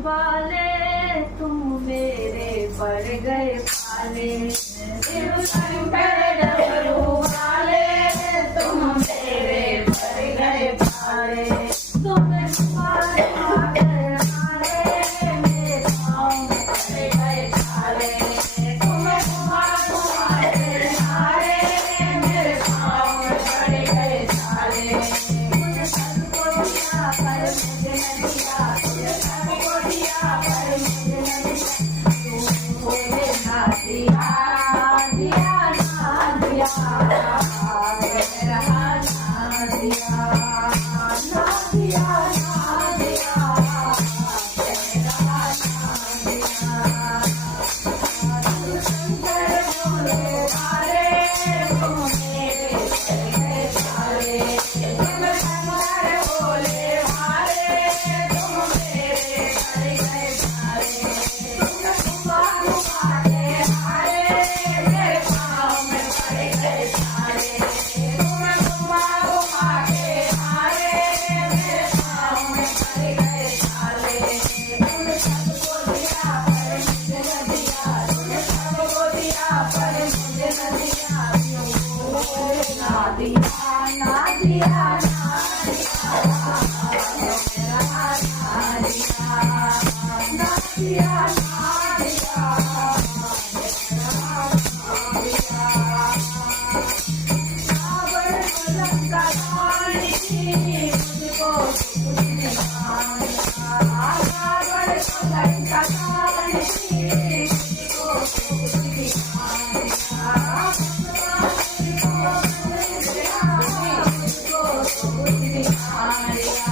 वाले तुम मेरे पड़ गए पाले। शिव शंकर डमरू वाले तुम मेरे पड़ गए पाले। तुम तुम्हारे मेरे पाँव में पड़ गए पाले। तुम तुम्हारे मेरे पाँव में पड़ गए पाले। मुझे सबको दिया पर मुझे न दिया, मुझे सबको दिया पर मुझे न दिया। तुमने ना दिया, दिया ना दिया, मेरा ना दिया, ना दिया, ना दिया, मेरा ना दिया। शंकर भोले वाले तुम मेरे पड़ गए पाले। तुम शंकर भोले वाले तुम मेरे पड़ गए पाले। तुम घुमा घुमा के हारे मेरे पाँव में पड़ गए पाले। तुम घुमा घुमा के हारे मेरे पाँव में पड़ गए पाले। तुम सबको दिया पर मुझे न दिया, तुम सबको दिया पर मुझे न दिया। ना दिया, ना दिया, ना दिया, मेरा ना दिया, ना दिया, ना दिया, मेरा ना दिया। रावण लंका रानी मुझको सुख दिखाया। रावण लंका रानी मुझको सुख दिखाया। मुझको सुख दिखाया।